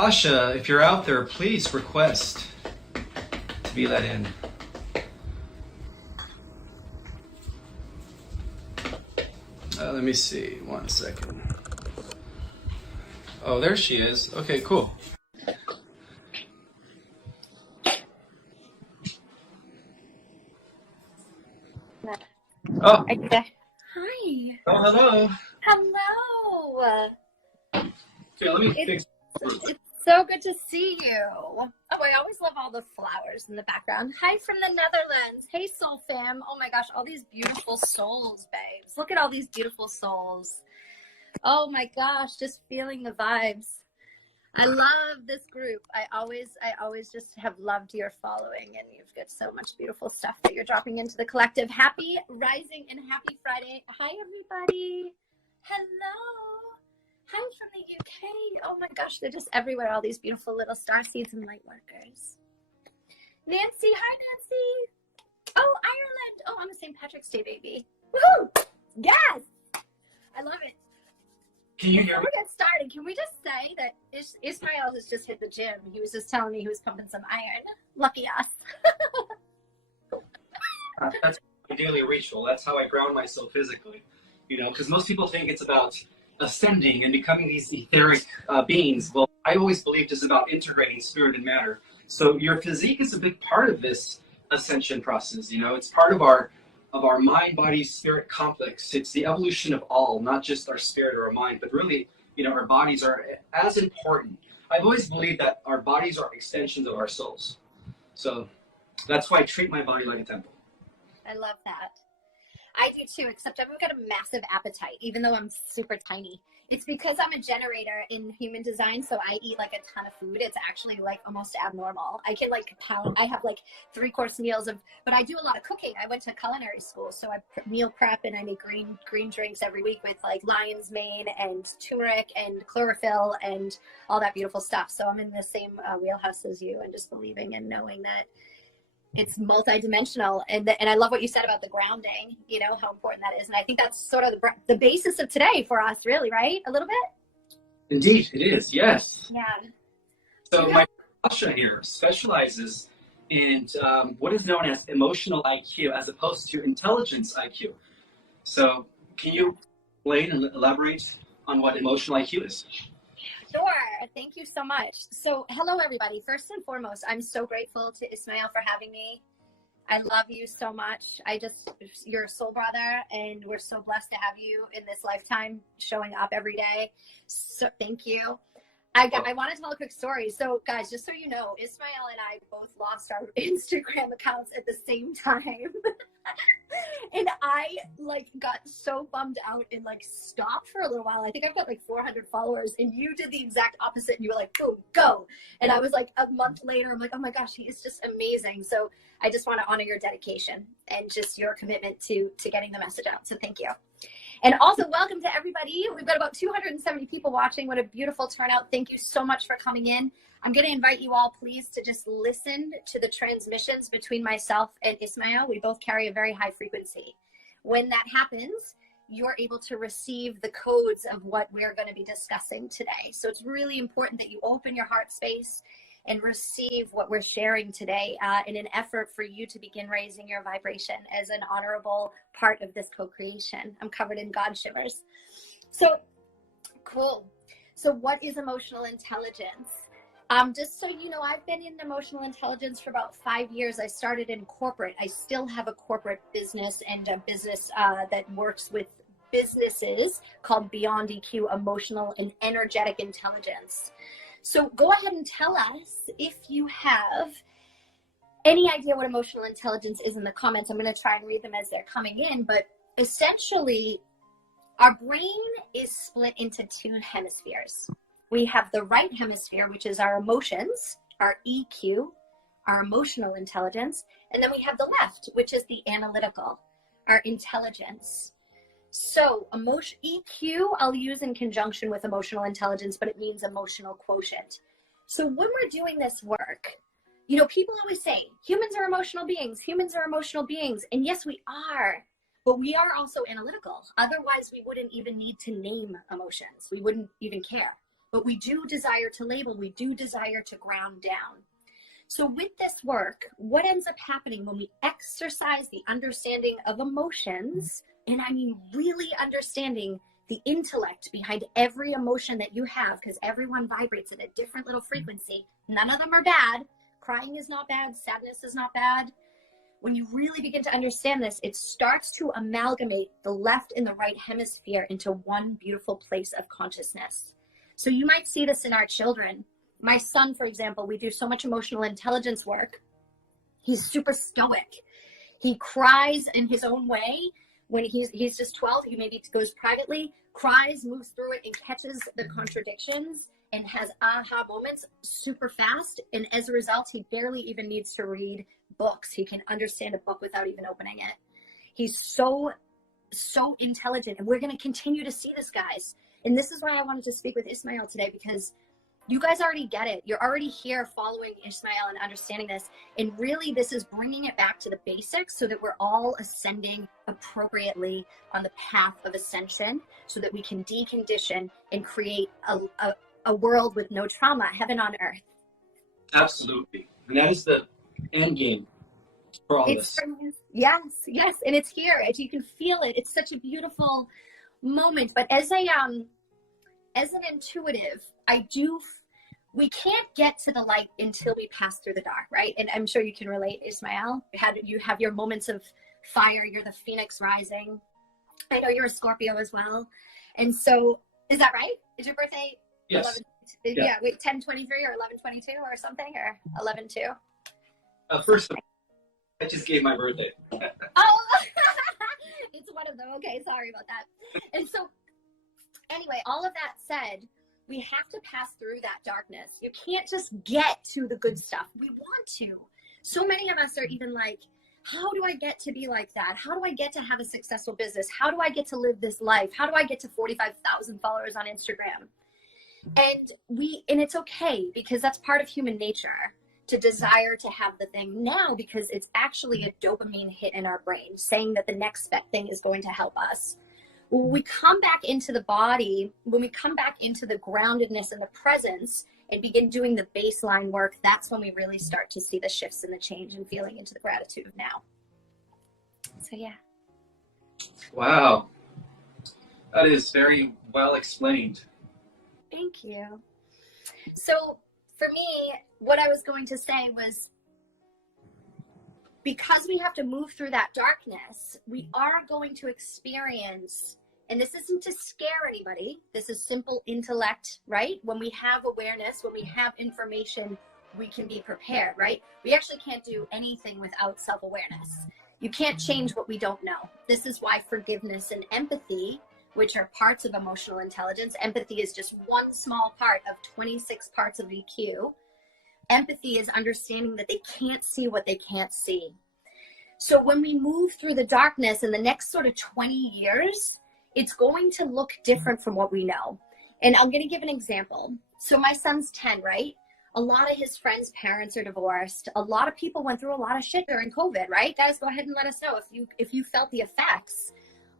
Asha, if you're out there, please request to be let in. Let me see, 1 second. Oh, there she is. Okay, cool. Oh. Hi. Oh, hello. Hello. Okay, let me fix. It's so good to see you. Oh, I always love all the flowers in the background. Hi from the Netherlands. Hey, Soul Fam. Oh my gosh, all these beautiful souls, babes. Look at all these beautiful souls. Oh my gosh, just feeling the vibes. I love this group. I always just have loved your following, and you've got so much beautiful stuff that you're dropping into the collective. Happy Rising and happy Friday. Hi, everybody. Hello. Hi from the UK. Oh my gosh, they're just everywhere. All these beautiful little star seeds and light workers. Nancy. Hi, Nancy. Oh, Ireland. Oh, I'm a St. Patrick's Day baby. Woohoo. Yes. I love it. Can you hear Before me? we get started, can we just say that Ismael has just hit the gym? He was just telling me he was pumping some iron. Lucky us. That's my daily ritual. That's how I ground myself physically. Because most people think it's about ascending and becoming these etheric beings. Well, I always believed it's about integrating spirit and matter. So your physique is a big part of this ascension process. It's part of our mind, body, spirit complex. It's the evolution of all, not just our spirit or our mind, but really, our bodies are as important. I've always believed that our bodies are extensions of our souls. So that's why I treat my body like a temple. I love that. I do too, except I've got a massive appetite, even though I'm super tiny. It's because I'm a generator in human design, so I eat like a ton of food. It's actually like almost abnormal. I can like pound, I have like 3-course meals but I do a lot of cooking. I went to culinary school, so I meal prep and I make green drinks every week with like lion's mane and turmeric and chlorophyll and all that beautiful stuff. So I'm in the same wheelhouse as you, and just believing and knowing that it's multidimensional. And I love what you said about the grounding, how important that is. And I think that's sort of the basis of today for us, really, right? A little bit? Indeed, it is, yes. Yeah. So my Asha here specializes in what is known as emotional IQ as opposed to intelligence IQ. So can you explain and elaborate on what emotional IQ is? Sure. Thank you so much. So hello, everybody. First and foremost, I'm so grateful to Ismael for having me. I love you so much. You're a soul brother, and we're so blessed to have you in this lifetime showing up every day. So thank you. I want to tell a quick story. So guys, just so you know, Ismael and I both lost our Instagram accounts at the same time. And I got so bummed out and stopped for a little while. I think I've got 400 followers, and you did the exact opposite, and you were like, boom, go. And I was a month later, I'm like, oh my gosh, he is just amazing. So I just want to honor your dedication and just your commitment to getting the message out. So thank you. And also welcome to everybody. We've got about 270 people watching. What a beautiful turnout. Thank you so much for coming in. I'm going to invite you all, please, to just listen to the transmissions between myself and Ismael. We both carry a very high frequency. When that happens, you're able to receive the codes of what we're going to be discussing today. So it's really important that you open your heart space and receive what we're sharing today in an effort for you to begin raising your vibration as an honorable part of this co-creation. I'm covered in God shivers. So cool. So what is emotional intelligence? Just so you know, I've been in emotional intelligence for about 5 years. I started in corporate. I still have a corporate business and a business that works with businesses called Beyond EQ, Emotional and Energetic Intelligence. So go ahead and tell us if you have any idea what emotional intelligence is in the comments. I'm going to try and read them as they're coming in, but essentially our brain is split into 2 hemispheres. We have the right hemisphere, which is our emotions, our EQ, our emotional intelligence, and then we have the left, which is the analytical, our intelligence. So EQ I'll use in conjunction with emotional intelligence, but it means emotional quotient. So when we're doing this work, people always say, humans are emotional beings, and yes, we are, but we are also analytical. Otherwise, we wouldn't even need to name emotions. We wouldn't even care. but we do desire to label, we do desire to ground down. So with this work, what ends up happening when we exercise the understanding of emotions, and I mean really understanding the intellect behind every emotion that you have, because everyone vibrates at a different little frequency. None of them are bad. Crying is not bad. Sadness is not bad. When you really begin to understand this, it starts to amalgamate the left and the right hemisphere into one beautiful place of consciousness. So you might see this in our children. My son, for example, we do so much emotional intelligence work. He's super stoic. He cries in his own way. When he's just 12, he maybe goes privately, cries, moves through it, and catches the contradictions and has aha moments super fast. And as a result, he barely even needs to read books. He can understand a book without even opening it. He's so intelligent. And we're going to continue to see this, guys. And this is why I wanted to speak with Ismael today, because you guys already get it. You're already here following Ismael and understanding this. And really, this is bringing it back to the basics so that we're all ascending appropriately on the path of ascension, so that we can decondition and create a world with no trauma, heaven on earth. Absolutely. And that is the end game for all of us. Yes. And it's here. As you can feel it. It's such a beautiful moment. But as an intuitive, we can't get to the light until we pass through the dark, right? And I'm sure you can relate, Ismael. You have your moments of fire. You're the phoenix rising. I know you're a Scorpio as well. And so, is that right? Is your birthday? Yes. 11, yeah. Wait, 10/23 or 11/22 or something, or 11/2? First, I just gave my birthday. Oh, it's one of them. Okay, sorry about that. And so, anyway, all of that said, we have to pass through that darkness. You can't just get to the good stuff. We want to. So many of us are even like, how do I get to be like that? How do I get to have a successful business? How do I get to live this life? How do I get to 45,000 followers on Instagram? And it's okay, because that's part of human nature to desire to have the thing now, because it's actually a dopamine hit in our brain saying that the next thing is going to help us. When we come back into the body, when we come back into the groundedness and the presence and begin doing the baseline work, that's when we really start to see the shifts and the change and feeling into the gratitude of now. So, yeah. Wow. That is very well explained. Thank you. So, for me, what I was going to say was, because we have to move through that darkness, we are going to experience, and this isn't to scare anybody, this is simple intellect, right? When we have awareness, when we have information, we can be prepared, right? We actually can't do anything without self-awareness. You can't change what we don't know. This is why forgiveness and empathy, which are parts of emotional intelligence, empathy is just one small part of 26 parts of EQ. Empathy is understanding that they can't see what they can't see. So when we move through the darkness in the next sort of 20 years, it's going to look different from what we know. And I'm going to give an example. So my son's 10, right? A lot of his friends' parents are divorced. A lot of people went through a lot of shit during COVID, right? Guys, go ahead and let us know if you felt the effects.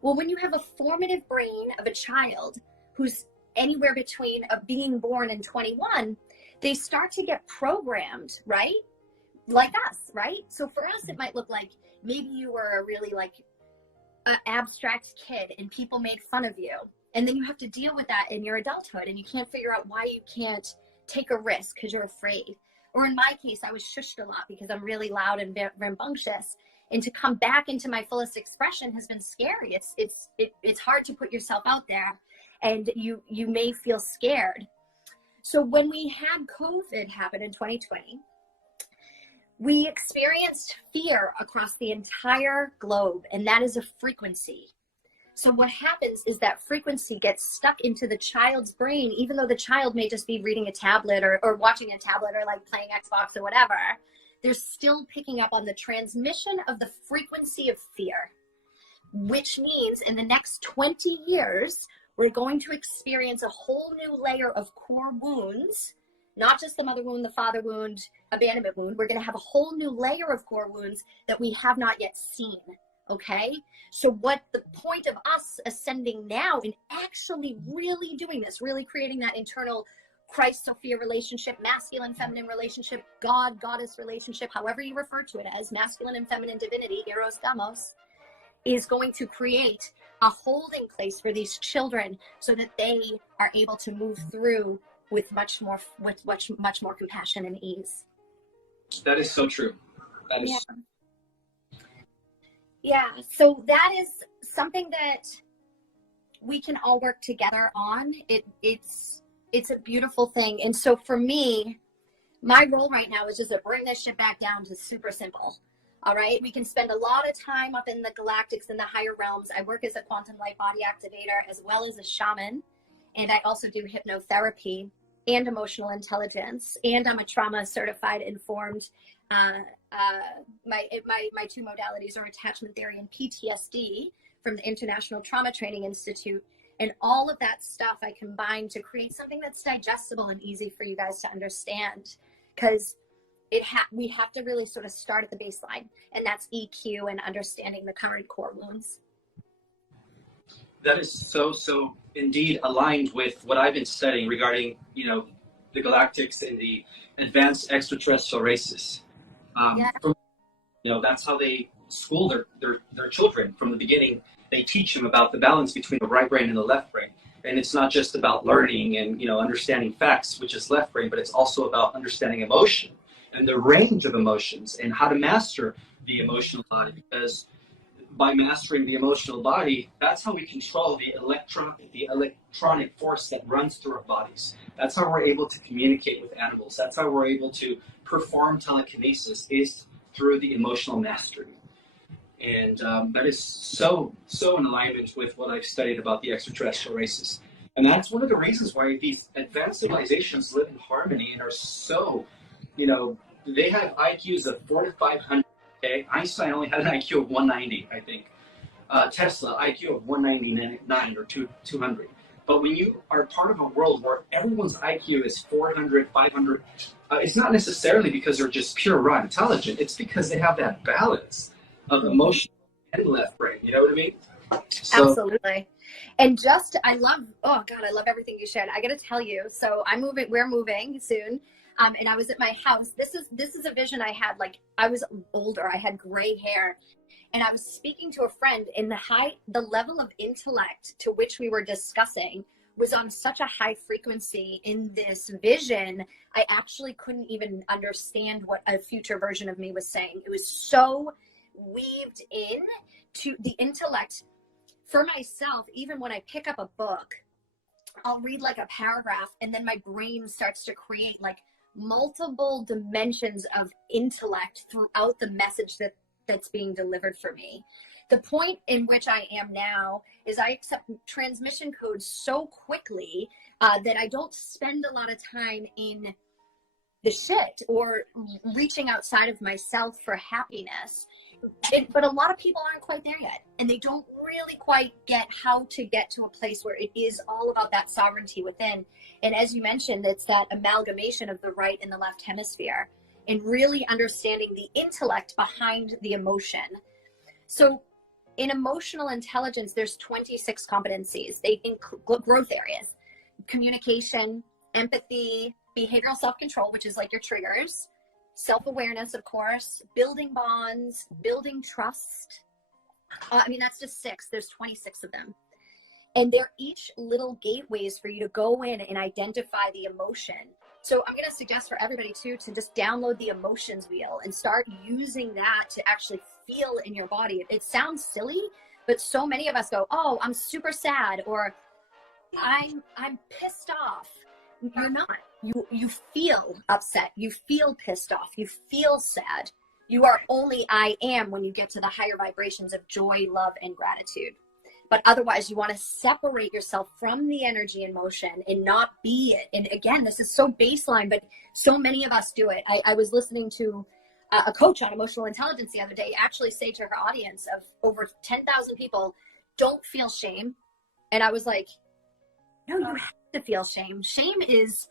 Well, when you have a formative brain of a child who's anywhere between being born and 21, they start to get programmed, right? Like us, right? So for us, it might look like maybe you were a really abstract kid and people made fun of you. And then you have to deal with that in your adulthood, and you can't figure out why you can't take a risk because you're afraid. Or in my case, I was shushed a lot because I'm really loud and rambunctious. And to come back into my fullest expression has been scary. It's hard to put yourself out there, and you may feel scared. So when we had COVID happen in 2020, we experienced fear across the entire globe, and that is a frequency. So what happens is that frequency gets stuck into the child's brain, even though the child may just be reading a tablet or watching a tablet or playing Xbox or whatever. They're still picking up on the transmission of the frequency of fear, which means in the next 20 years, we're going to experience a whole new layer of core wounds, not just the mother wound, the father wound, abandonment wound. We're going to have a whole new layer of core wounds that we have not yet seen. Okay? So what the point of us ascending now and actually really doing this, really creating that internal Christ Sophia relationship, masculine feminine relationship, God goddess relationship, however you refer to it as, masculine and feminine divinity, eros damos, is going to create a holding place for these children so that they are able to move through with much more compassion and ease. That is so true. That is yeah. So that is something that we can all work together on. It's a beautiful thing. And so for me, my role right now is just to bring this shit back down to super simple. All right. We can spend a lot of time up in the galactics and the higher realms. I work as a quantum light body activator as well as a shaman. And I also do hypnotherapy and emotional intelligence. And I'm a trauma certified informed. My two modalities are attachment theory and PTSD from the International Trauma Training Institute. And all of that stuff I combine to create something that's digestible and easy for you guys to understand. Because we have to really sort of start at the baseline, and that's EQ and understanding the current core wounds. That is so indeed aligned with what I've been studying regarding, the galactics and the advanced extraterrestrial races. That's how they school their children from the beginning. They teach them about the balance between the right brain and the left brain. And it's not just about learning and, understanding facts, which is left brain, but it's also about understanding emotion and the range of emotions and how to master the emotional body. Because by mastering the emotional body, that's how we control the electronic force that runs through our bodies. That's how we're able to communicate with animals. That's how we're able to perform telekinesis, is through the emotional mastery. And that is so in alignment with what I've studied about the extraterrestrial races. And that's one of the reasons why these advanced civilizations live in harmony and are so, they have IQs of 400 to 500. Okay? Einstein only had an IQ of 190, I think. Tesla, IQ of 199 or 200. But when you are part of a world where everyone's IQ is 400, 500, it's not necessarily because they're just pure raw intelligent. It's because they have that balance of emotion and left brain. You know what I mean? Absolutely. And I love everything you shared. I got to tell you, so we're moving soon. And I was at my house. This is a vision I had. Like, I was older, I had gray hair, and I was speaking to a friend, and the level of intellect to which we were discussing was on such a high frequency in this vision, I actually couldn't even understand what a future version of me was saying. It was so weaved in to the intellect. For myself, even when I pick up a book, I'll read like a paragraph, and then my brain starts to create like multiple dimensions of intellect throughout the message that's being delivered for me. The point in which I am now is I accept transmission codes so quickly that I don't spend a lot of time in the shit or reaching outside of myself for happiness. But a lot of people aren't quite there yet, and they don't really quite get how to get to a place where it is all about that sovereignty within. And as you mentioned, it's that amalgamation of the right and the left hemisphere, and really understanding the intellect behind the emotion. So in emotional intelligence, there's 26 competencies. They include growth areas: communication, empathy, behavioral self-control, which is like your triggers, self-awareness, of course, building bonds, building trust. That's just 6. There's 26 of them. And they're each little gateways for you to go in and identify the emotion. So I'm going to suggest for everybody too, to just download the emotions wheel and start using that to actually feel in your body. It sounds silly, but so many of us go, oh, I'm super sad, or I'm pissed off. You're not. You feel upset. You feel pissed off. You feel sad. You are only I am when you get to the higher vibrations of joy, love, and gratitude. But otherwise, you want to separate yourself from the energy and motion and not be it. And again, this is so baseline, but so many of us do it. I was listening to a coach on emotional intelligence the other day actually say to her audience of over 10,000 people, don't feel shame. And I was like, no, you have to feel shame. Shame is,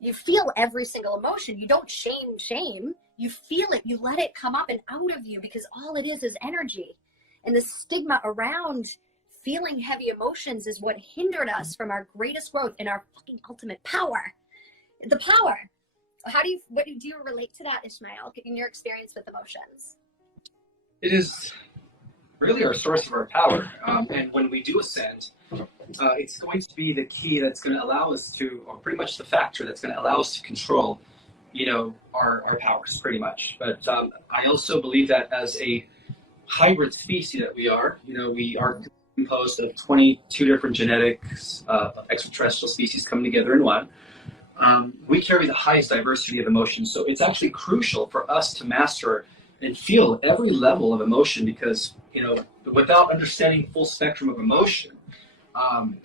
you feel every single emotion. You don't shame. You feel it. You let it come up and out of you, because all it is energy. And the stigma around feeling heavy emotions is what hindered us from our greatest growth and our fucking ultimate power. The power. What do you relate to that, Ismael, in your experience with emotions? It is really our source of our power. And when we do ascend, it's going to be the key that's going to allow us to, or pretty much the factor that's going to allow us to control, our powers, pretty much. But I also believe that as a hybrid species that we are composed of 22 different genetics of extraterrestrial species coming together in one. We carry the highest diversity of emotions, so it's actually crucial for us to master and feel every level of emotion, because without understanding full spectrum of emotion,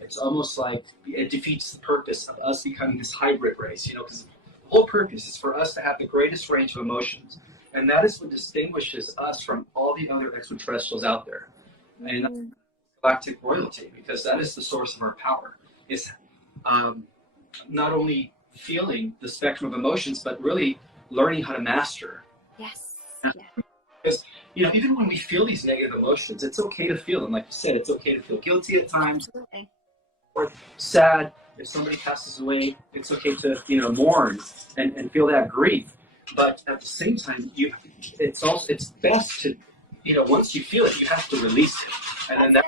it's almost like it defeats the purpose of us becoming this hybrid race. Because the whole purpose is for us to have the greatest range of emotions, and that is what distinguishes us from all the other extraterrestrials out there, and galactic royalty, because that is the source of our power. Is not only feeling the spectrum of emotions, but really learning how to master. Yes. Because even when we feel these negative emotions, it's okay to feel them. Like you said, it's okay to feel guilty at times, Absolutely. or sad. If somebody passes away, it's okay to mourn and feel that grief. But at the same time, it's best to once you feel it, you have to release it, and then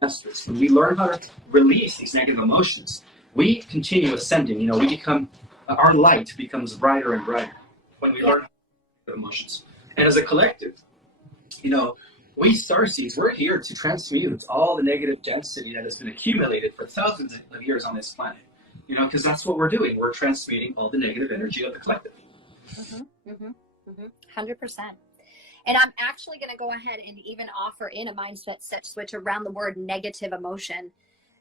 that's this. When we learn how to release these negative emotions, we continue ascending. We become, our light becomes brighter and brighter when we learn emotions. And as a collective, we starseeds, we're here to transmute all the negative density that has been accumulated for thousands of years on this planet. Because that's what we're doing. We're transmuting all the negative energy of the collective. 100%. And I'm actually going to go ahead and even offer in a mindset switch around the word negative emotion,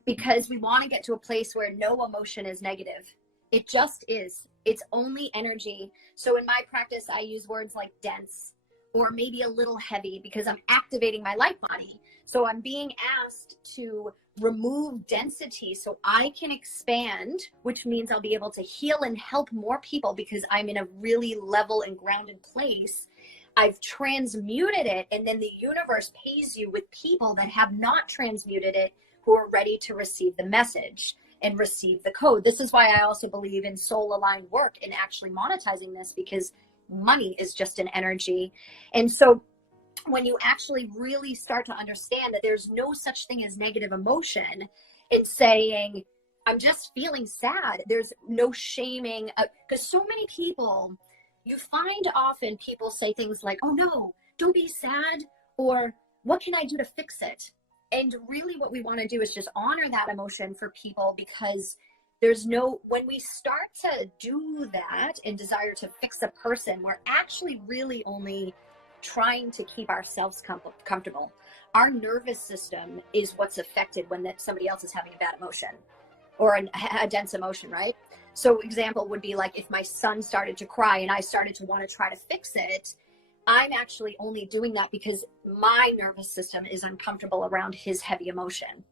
because we want to get to a place where no emotion is negative. It just is. It's only energy. So in my practice, I use words like dense or maybe a little heavy, because I'm activating my light body. So I'm being asked to remove density so I can expand, which means I'll be able to heal and help more people, because I'm in a really level and grounded place. I've transmuted it, and then the universe pays you with people that have not transmuted it, who are ready to receive the message and receive the code. This is why I also believe in soul aligned work and actually monetizing this, because money is just an energy. And so when you actually really start to understand that there's no such thing as negative emotion, and saying, I'm just feeling sad, there's no shaming, because so many people, you find often people say things like, oh no, don't be sad, or what can I do to fix it? And really what we want to do is just honor that emotion for people, because when we start to do that and desire to fix a person, we're actually really only trying to keep ourselves comfortable. Our nervous system is what's affected when somebody else is having a bad emotion or a dense emotion, right? So example would be like if my son started to cry and I started to want to try to fix it, I'm actually only doing that because my nervous system is uncomfortable around his heavy emotion.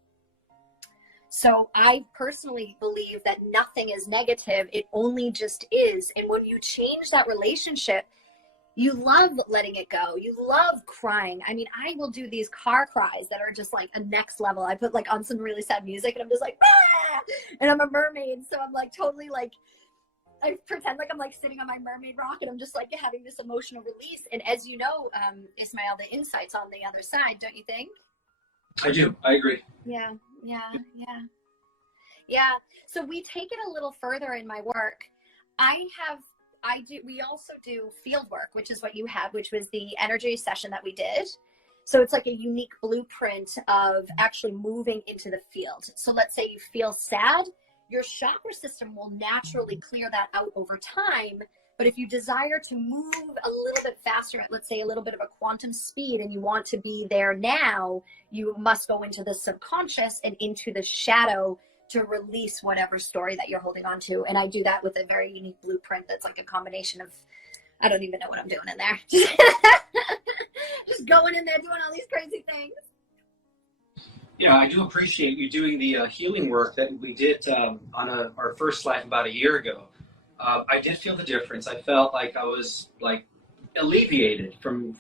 So I personally believe that nothing is negative. It only just is. And when you change that relationship, you love letting it go. You love crying. I mean, I will do these car cries that are just like a next level. I put like on some really sad music and I'm just like, ah! And I'm a mermaid. So I'm like totally like, I pretend like I'm like sitting on my mermaid rock and I'm just like having this emotional release. And as you know, Ismael, the insight's on the other side, don't you think? I do. I agree. Yeah. So we take it a little further in my work. We also do field work, which is what you had, which was the energy session that we did. So it's like a unique blueprint of actually moving into the field. So let's say you feel sad, your chakra system will naturally clear that out over time. But if you desire to move a little bit faster at, let's say, a little bit of a quantum speed, and you want to be there now, you must go into the subconscious and into the shadow to release whatever story that you're holding on to. And I do that with a very unique blueprint that's like a combination of, I don't even know what I'm doing in there. Just going in there doing all these crazy things. Yeah, I do appreciate you doing the healing work that we did on our first live about a year ago. I did feel the difference. I felt like I was like alleviated from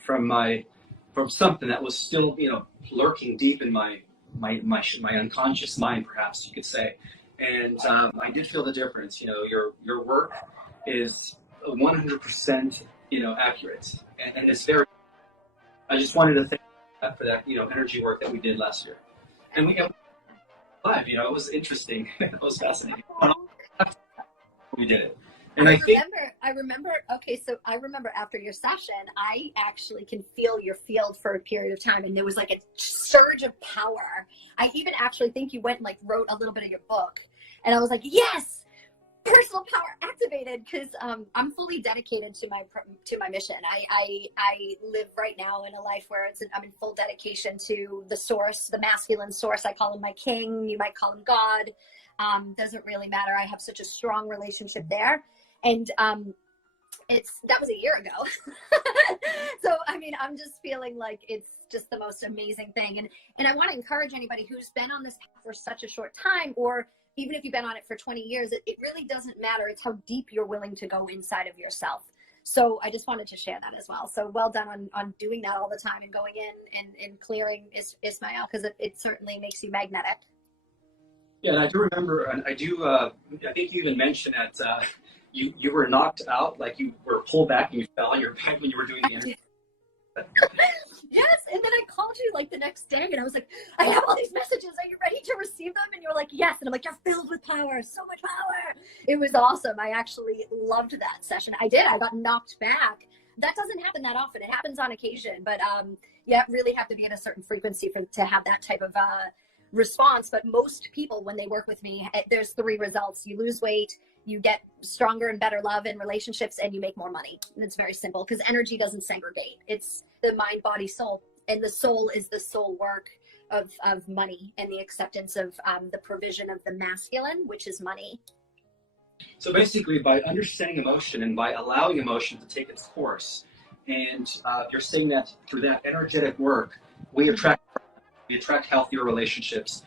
something that was still lurking deep in my unconscious mind, perhaps you could say. And I did feel the difference. You know, your work is 100%, you know, accurate, and it's very. I just wanted to thank you for that, you know, energy work that we did last year, and we live. You know, it was interesting. It was fascinating. We did it, and I remember. Okay, so I remember after your session, I actually can feel your field for a period of time, and there was like a surge of power. I even actually think you went and like wrote a little bit of your book, and I was like, yes, personal power activated, because I'm fully dedicated to my mission. I live right now in a life where I'm in full dedication to the source, the masculine source. I call him my king. You might call him God. Doesn't really matter. I have such a strong relationship there, and that was a year ago. So I mean, I'm just feeling like it's just the most amazing thing, and I want to encourage anybody who's been on this path for such a short time, or even if you've been on it for 20 years, it really doesn't matter. It's how deep you're willing to go inside of yourself. So I just wanted to share that as well. So well done on doing that all the time and going in and clearing Ismael, because it certainly makes you magnetic. Yeah, and I do remember, and I think you even mentioned that you were knocked out, like you were pulled back and you fell on your back when you were doing the interview. Yes, and then I called you like the next day, and I was like, I have all these messages. Are you ready to receive them? And you're like, yes. And I'm like, you're filled with power, so much power. It was awesome. I actually loved that session. I did. I got knocked back. That doesn't happen that often. It happens on occasion, but you really have to be at a certain frequency to have that type of response. But most people, when they work with me, there's 3 results. You lose weight, you get stronger and better love in relationships, and you make more money. And it's very simple, because energy doesn't segregate. It's the mind, body, soul. And the soul is the soul work of money and the acceptance of the provision of the masculine, which is money. So basically, by understanding emotion and by allowing emotion to take its course, and you're saying that through that energetic work, we attract healthier relationships.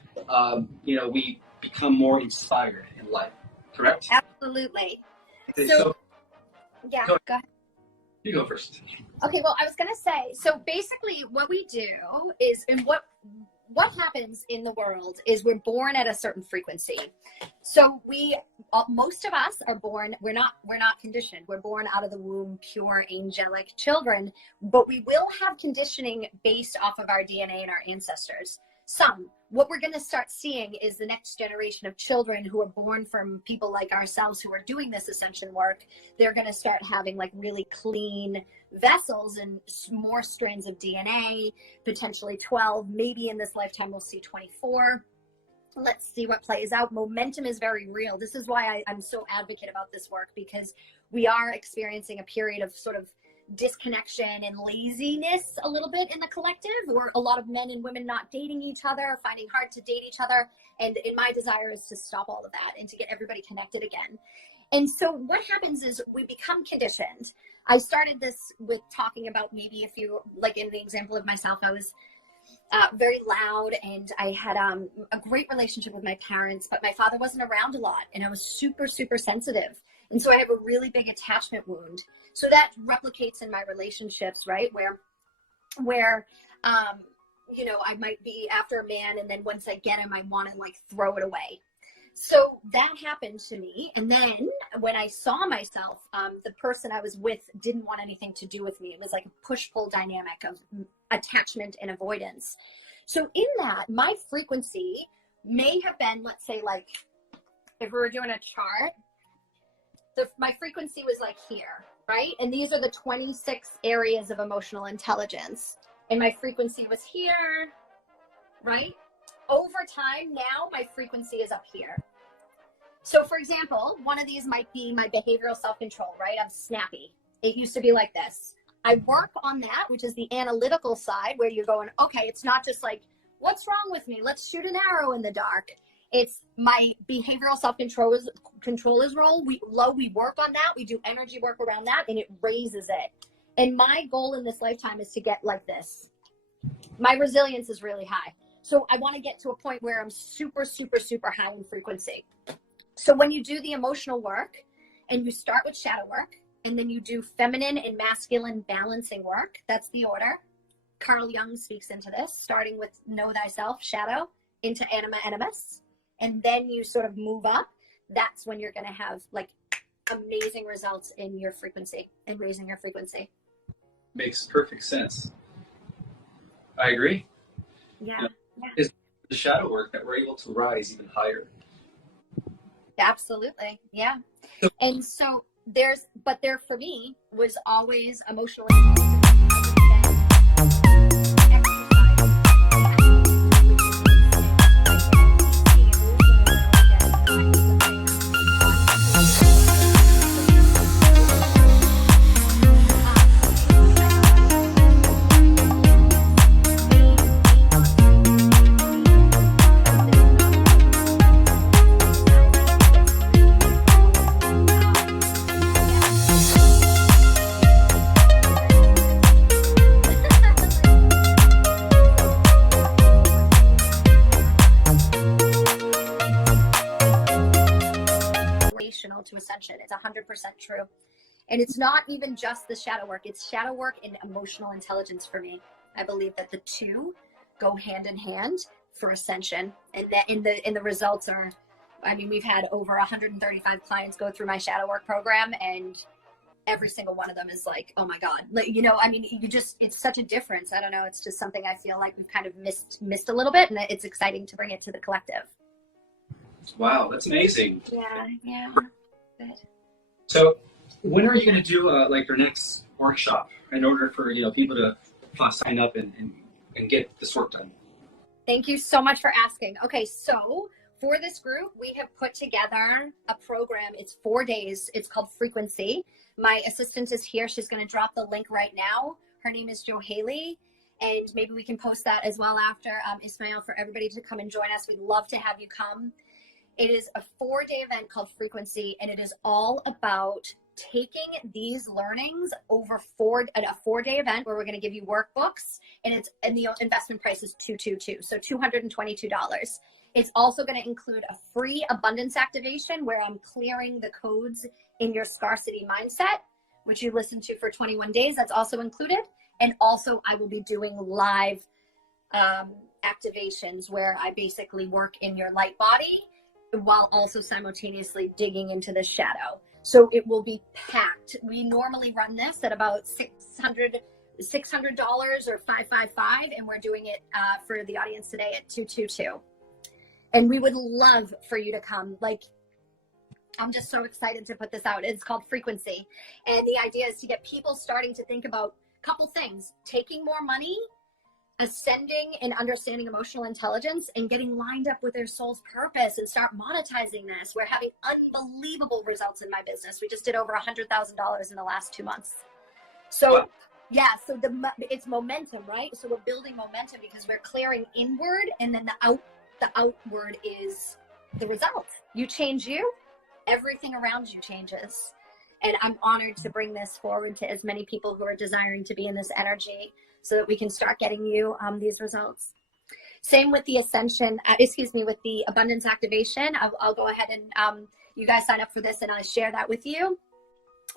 You know, we become more inspired in life. Correct? Absolutely. Okay, so yeah, go ahead. You go first. Okay, well, I was going to say, so basically what we do is, and what happens in the world is we're born at a certain frequency. So most of us are born, we're not conditioned. We're born out of the womb, pure angelic children, but we will have conditioning based off of our DNA and our ancestors. What we're going to start seeing is the next generation of children who are born from people like ourselves who are doing this ascension work. They're going to start having like really clean vessels and more strands of DNA, potentially 12. Maybe in this lifetime we'll see 24. Let's see what plays out. Momentum is very real. This is why I'm so advocate about this work, because we are experiencing a period of sort of disconnection and laziness a little bit in the collective, or a lot of men and women not dating each other, finding hard to date each other. And my desire is to stop all of that and to get everybody connected again. And so what happens is we become conditioned. I started this with talking about, maybe if you, like in the example of myself, I was very loud, and I had a great relationship with my parents, but my father wasn't around a lot, and I was super, super sensitive. And so I have a really big attachment wound. So that replicates in my relationships, right? Where you know, I might be after a man, and then once I get him, I want to like throw it away. So that happened to me. And then when I saw myself, the person I was with didn't want anything to do with me. It was like a push-pull dynamic of attachment and avoidance. So in that, my frequency may have been, let's say, like, if we were doing a chart, my frequency was like here, right? And these are the 26 areas of emotional intelligence. And my frequency was here, right? Over time, now my frequency is up here. So for example, one of these might be my behavioral self-control, right? I'm snappy. It used to be like this. I work on that, which is the analytical side, where you're going, okay, it's not just like, what's wrong with me? Let's shoot an arrow in the dark. It's my behavioral self-control is role. We work on that. We do energy work around that, and it raises it. And my goal in this lifetime is to get like this. My resilience is really high. So I want to get to a point where I'm super, super, super high in frequency. So when you do the emotional work, and you start with shadow work, and then you do feminine and masculine balancing work, that's the order. Carl Jung speaks into this, starting with know thyself, shadow, into anima animus. and then you sort of move up, that's when you're going to have like amazing results in your frequency and raising your frequency. Makes perfect sense. I agree. Yeah. It's the shadow work that we're able to rise even higher. Absolutely. Yeah. And so there for me was always emotional intelligence. To ascension. It's 100% true. And it's not even just the shadow work. It's shadow work and emotional intelligence for me. I believe that the two go hand in hand for ascension. And that in the results are, I mean, we've had over 135 clients go through my shadow work program, and every single one of them is like, oh my God, like, you know, I mean, it's such a difference. I don't know. It's just something I feel like we've kind of missed a little bit, and it's exciting to bring it to the collective. Wow, that's amazing. Yeah. Good. So when are you going to do like your next workshop in order for people to sign up and get this work done? Thank you so much for asking. Okay, so for this group, we have put together a program. It's 4 days. It's called Frequency. My assistant is here. She's going to drop the link right now. Her name is Jo Haley, and maybe we can post that as well after, Ismael, for everybody to come and join us. We'd love to have you come. It is a 4-day event called Frequency, and it is all about taking these learnings over a 4-day event where we're going to give you workbooks, and the investment price is $222, so $222. It's also going to include a free abundance activation where I'm clearing the codes in your scarcity mindset, which you listen to for 21 days. That's also included. And also I will be doing live activations where I basically work in your light body while also simultaneously digging into the shadow. So it will be packed. We normally run this at about $600 or $555, and we're doing it for the audience today at $222. And we would love for you to come. Like, I'm just so excited to put this out. It's called Frequency. And the idea is to get people starting to think about a couple things: taking more money, ascending and understanding emotional intelligence, and getting lined up with their soul's purpose and start monetizing this. We're having unbelievable results in my business. We just did over $100,000 in the last 2 months. So yeah, so it's momentum, right? So we're building momentum because we're clearing inward, and then the outward is the result. You change you, everything around you changes. And I'm honored to bring this forward to as many people who are desiring to be in this energy, so that we can start getting you these results. Same with the ascension, with the abundance activation. I'll go ahead and you guys sign up for this and I'll share that with you.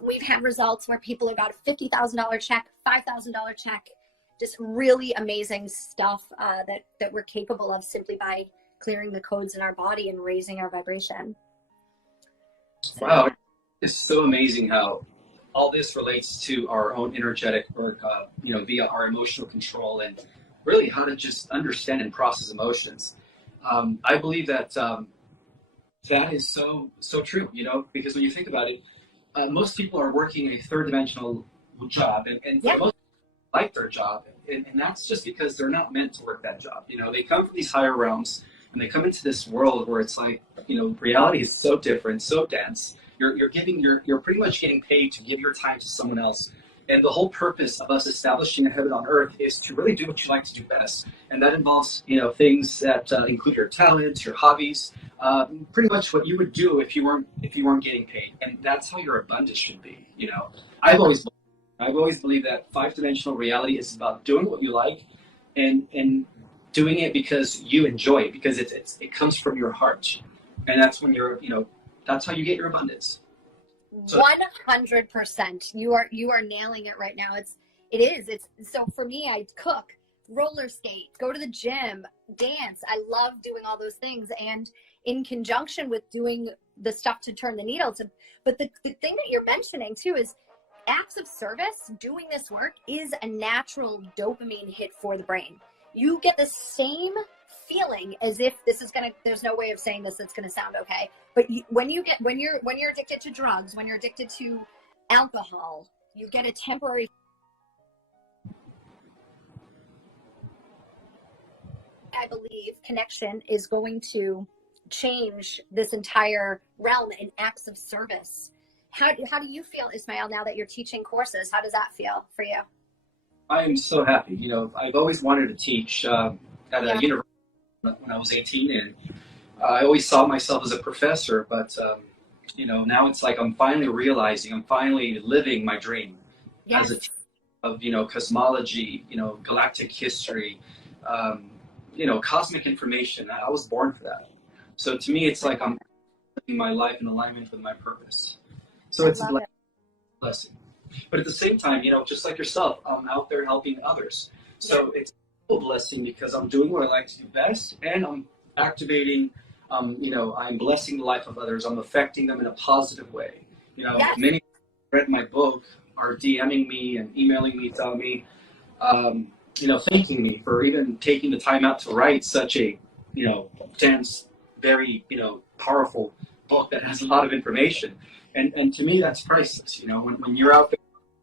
We've had results where people have got a $50,000 check, $5,000 check, just really amazing stuff that we're capable of simply by clearing the codes in our body and raising our vibration. Wow, it's so amazing how all this relates to our own energetic work, via our emotional control and really how to just understand and process emotions. I believe that that is so true, because when you think about it, most people are working a third dimensional job, and for most people like their job, and that's just because they're not meant to work that job. They come from these higher realms, and they come into this world where it's like, reality is so different, so dense. You're pretty much getting paid to give your time to someone else. And the whole purpose of us establishing a heaven on earth is to really do what you like to do best. And that involves, things that include your talents, your hobbies, pretty much what you would do if you weren't getting paid. And that's how your abundance should be. I've always believed that 5-dimensional reality is about doing what you like and doing it because you enjoy it, because it comes from your heart. And that's when that's how you get your abundance. So, 100%. You are nailing it right now. It's so for me, I cook, roller skate, go to the gym, dance. I love doing all those things, and in conjunction with doing the stuff to turn the needle. But the thing that you're mentioning too is acts of service, doing this work is a natural dopamine hit for the brain. You get the same feeling as if there's no way of saying this that's going to sound okay. But when you're addicted to drugs, when you're addicted to alcohol, you get a temporary, I believe, connection is going to change this entire realm in acts of service. How do you feel, Ismael, now that you're teaching courses? How does that feel for you? I'm so happy. I've always wanted to teach at a university when I was 18, and I always saw myself as a professor, but now it's like I'm finally realizing, I'm finally living my dream as a teacher of cosmology, galactic history, cosmic information. I was born for that. So to me, it's like I'm living my life in alignment with my purpose. So it's a blessing. But at the same time, just like yourself, I'm out there helping others. So it's a blessing because I'm doing what I like to do best, and I'm activating, I'm blessing the life of others. I'm affecting them in a positive way. Many who read my book are DMing me and emailing me, telling me, thanking me for even taking the time out to write such a, dense, very, powerful book that has a lot of information. And to me, that's priceless. When you're out there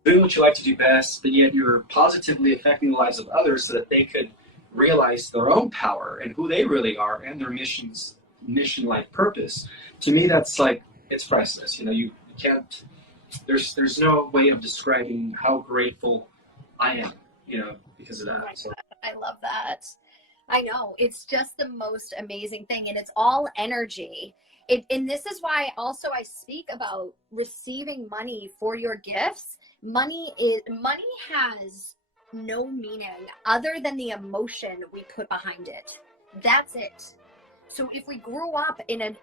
doing what you like to do best, but yet you're positively affecting the lives of others so that they could realize their own power and who they really are and their mission-like purpose. To me, that's like, it's priceless. You can't, there's no way of describing how grateful I am, because of that. Oh, I love that. I know, it's just the most amazing thing, and it's all energy. And this is why also I speak about receiving money for your gifts. Money has no meaning other than the emotion we put behind it. That's it. So if we grew up in a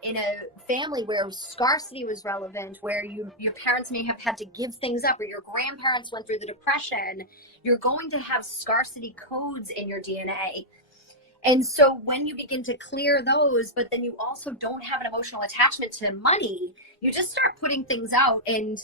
family where scarcity was relevant, where your parents may have had to give things up, or your grandparents went through the Depression, you're going to have scarcity codes in your DNA. And so when you begin to clear those, but then you also don't have an emotional attachment to money, you just start putting things out and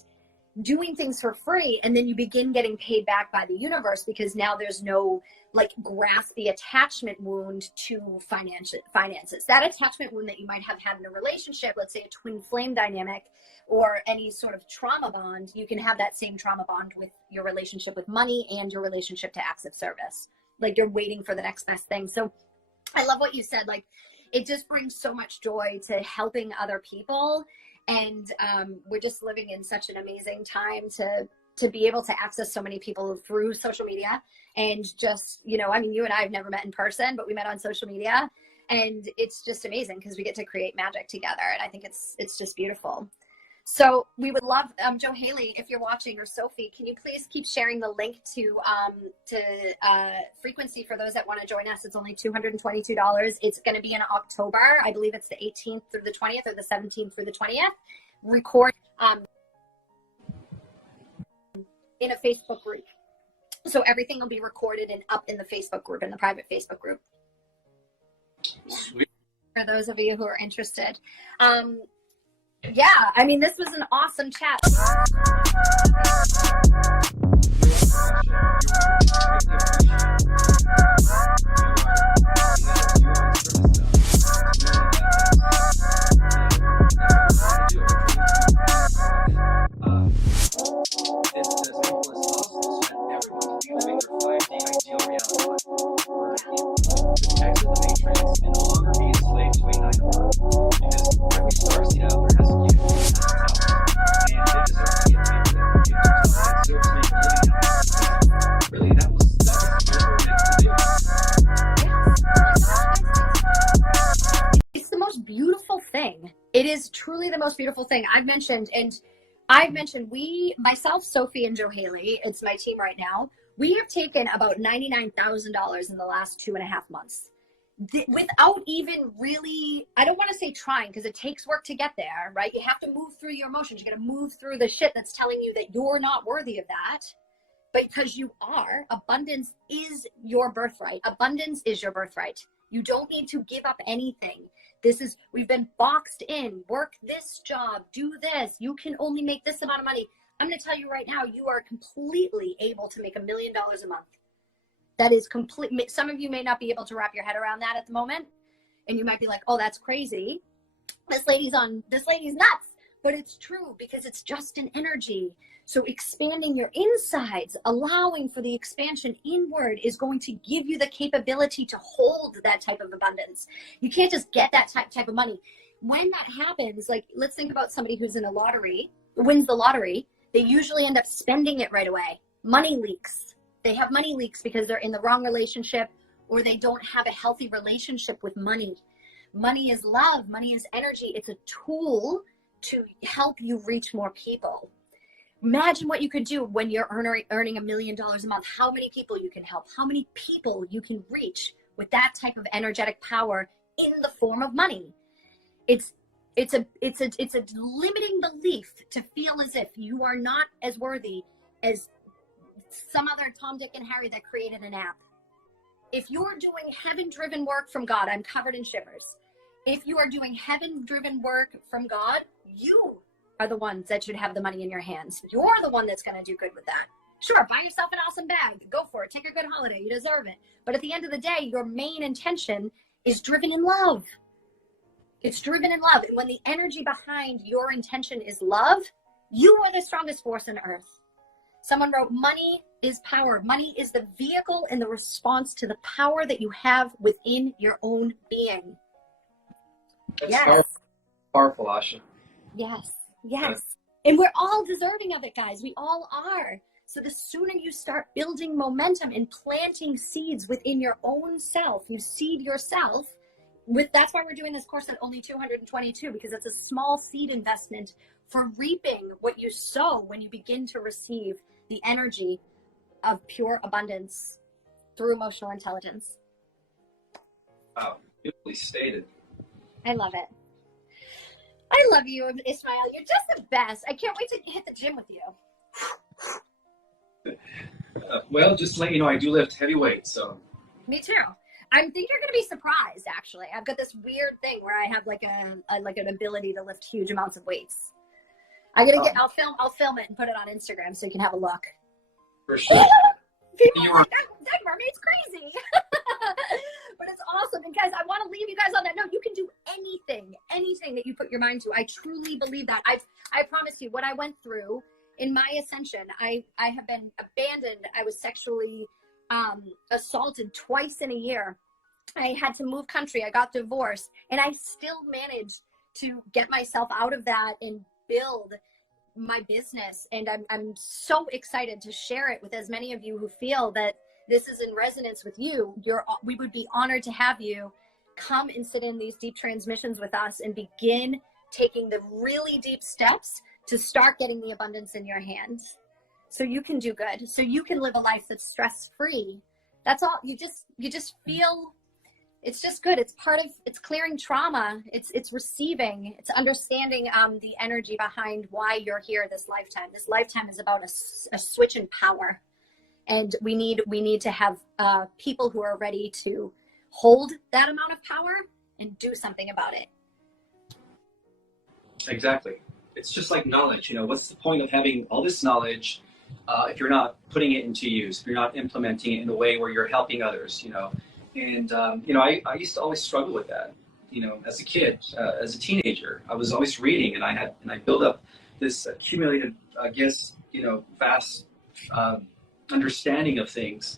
doing things for free. And then you begin getting paid back by the universe, because now there's no graspy attachment wound to finances. That attachment wound that you might have had in a relationship, let's say a twin flame dynamic or any sort of trauma bond, you can have that same trauma bond with your relationship with money and your relationship to acts of service. You're waiting for the next best thing. So I love what you said. It just brings so much joy to helping other people. And we're just living in such an amazing time to be able to access so many people through social media. And just, you and I have never met in person, but we met on social media. And it's just amazing because we get to create magic together. And I think it's just beautiful. So we would love, Joe Haley, if you're watching, or Sophie, can you please keep sharing the link to Frequency for those that want to join us? It's only $222. It's going to be in October. I believe it's the 18th through the 20th, or the 17th through the 20th. Record in a Facebook group. So everything will be recorded and up in the Facebook group, in the private Facebook group. Sweet. For those of you who are interested. This was an awesome chat. It's the most beautiful thing. It is truly the most beautiful thing. I've mentioned myself, Sophie, and Joe Haley, it's my team right now, we have taken about $99,000 in the last 2.5 months. Without even really, I don't want to say trying, because it takes work to get there, right? You have to move through your emotions. You got to move through the shit that's telling you that you're not worthy of that. But because you are, abundance is your birthright. Abundance is your birthright. You don't need to give up anything. We've been boxed in, work this job, do this. You can only make this amount of money. I'm going to tell you right now, you are completely able to make $1 million a month. That is complete. Some of you may not be able to wrap your head around that at the moment. And you might be like, oh, that's crazy. This lady's nuts. But it's true, because it's just an energy. So expanding your insides, allowing for the expansion inward, is going to give you the capability to hold that type of abundance. You can't just get that type of money. When that happens, like, let's think about somebody who's in a lottery, wins the lottery. They usually end up spending it right away. Money leaks. They have money leaks because they're in the wrong relationship, or they don't have a healthy relationship with money. Money is love. Money is energy. It's a tool to help you reach more people. Imagine what you could do when you're earning $1 million a month. How many people you can help, how many people you can reach with that type of energetic power in the form of money. It's a limiting belief to feel as if you are not as worthy as some other Tom, Dick, and Harry that created an app. If you're doing heaven-driven work from God, I'm covered in shivers. If you are doing heaven-driven work from God, you are the ones that should have the money in your hands. You're the one that's going to do good with that. Sure, buy yourself an awesome bag. Go for it. Take a good holiday. You deserve it. But at the end of the day, your main intention is driven in love. It's driven in love. And when the energy behind your intention is love, you are the strongest force on earth. Someone wrote, money is power. Money is the vehicle and the response to the power that you have within your own being. That's Yes. Powerful, Asha. Yes. Yes. And we're all deserving of it, guys. We all are. So the sooner you start building momentum and planting seeds within your own self, you seed yourself. That's why we're doing this course at only $222, because it's a small seed investment for reaping what you sow when you begin to receive the energy of pure abundance through emotional intelligence. Wow, beautifully stated. I love it. I love you, Ismael. You're just the best. I can't wait to hit the gym with you. Well, just to let you know, I do lift heavy weights, so. Me too. I think you're going to be surprised, actually. I've got this weird thing where I have like an ability to lift huge amounts of weights. I'll film it and put it on Instagram so you can have a look. For sure. People are like, that mermaid's crazy. But it's awesome. And guys, I want to leave you guys on that note. You can do anything that you put your mind to. I truly believe that. I promise you, what I went through in my ascension, I have been abandoned. I was sexually assaulted twice in a year. I had to move country. I got divorced, and I still managed to get myself out of that and build my business. And I'm so excited to share it with as many of you who feel that this is in resonance with you. We would be honored to have you come and sit in these deep transmissions with us and begin taking the really deep steps to start getting the abundance in your hands, so you can do good, so you can live a life that's stress-free. That's all. You just feel it's just good. It's clearing trauma. It's receiving. It's understanding the energy behind why you're here this lifetime. This lifetime is about a switch in power, and we need to have people who are ready to hold that amount of power and do something about it. Exactly. It's just like knowledge. What's the point of having all this knowledge if you're not putting it into use, if you're not implementing it in a way where you're helping others, And, I used to always struggle with that, as a kid, as a teenager. I was always reading, and I built up this accumulated, vast understanding of things.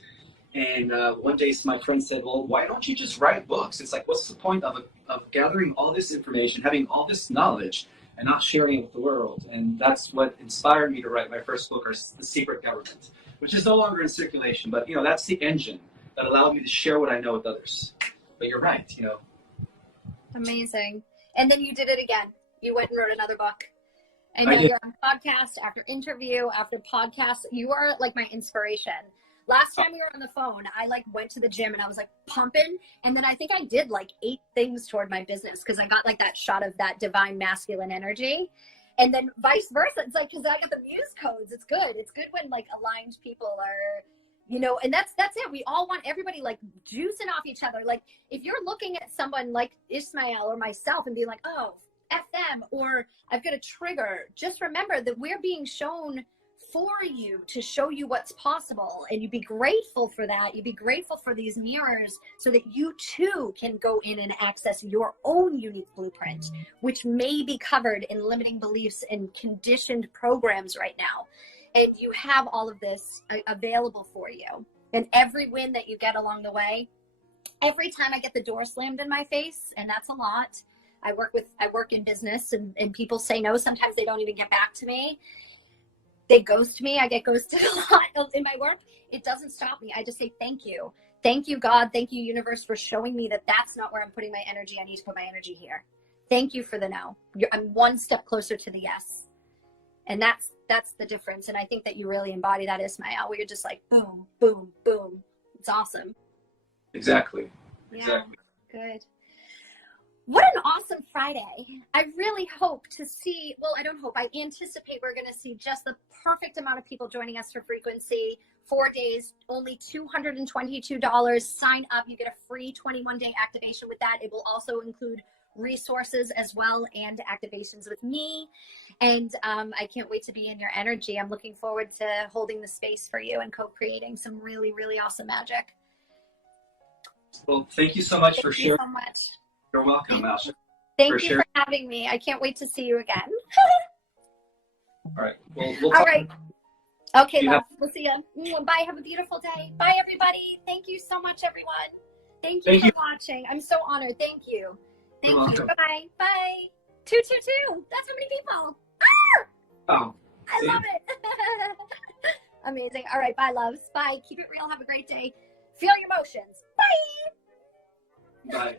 And one day my friend said, well, why don't you just write books? It's like, what's the point of gathering all this information, having all this knowledge, and not sharing it with the world? And that's what inspired me to write my first book, The Secret Government, which is no longer in circulation. But, that's the engine that allowed me to share what I know with others. But you're right, Amazing. And then you did it again. You went and wrote another book. And now you're on podcast after interview after podcast. You are like my inspiration. Last time we were on the phone, I went to the gym and I was pumping. And then I think I did 8 things toward my business because I got that shot of that divine masculine energy. And then vice versa. It's because I got the muse codes. It's good. It's good when aligned people are You know, and that's it. We all want everybody like juicing off each other. Like if you're looking at someone like Ismael or myself and being like, oh, F them, or I've got a trigger, just remember that we're being shown for you to show you what's possible. And you be grateful for that. You be grateful for these mirrors so that you too can go in and access your own unique blueprint, which may be covered in limiting beliefs and conditioned programs right now. And you have all of this available for you. And every win that you get along the way, every time I get the door slammed in my face, and that's a lot. I work in business and people say no. Sometimes they don't even get back to me. They ghost me. I get ghosted a lot in my work. It doesn't stop me. I just say, thank you. Thank you, God. Thank you, universe, for showing me that that's not where I'm putting my energy. I need to put my energy here. Thank you for the no. I'm one step closer to the yes. And that's the difference. And I think that you really embody that, Ismael, where you're just like, boom, boom, boom. It's awesome. Exactly. Yeah, Exactly. good. What an awesome Friday. I really hope to see, well, I don't hope, I anticipate we're going to see just the perfect amount of people joining us for Frequency. 4 days, only $222. Sign up. You get a free 21-day activation with that. It will also include resources as well and activations with me. And I can't wait to be in your energy. I'm looking forward to holding the space for you and co-creating some really, really awesome magic. Well, thank you so much for sharing. Thank you so much. You're welcome, Asha. Thank you for having me. I can't wait to see you again. All right. Well, we'll All talk. right. Okay, love. We'll see you. Bye. Have a beautiful day. Bye, everybody. Thank you so much, everyone. Thank you for watching. I'm so honored. Thank you. Thank you. Bye. Bye. 222. That's how many people. Ah! Oh. I love it. Amazing. All right. Bye, loves. Bye. Keep it real. Have a great day. Feel your emotions. Bye. Bye.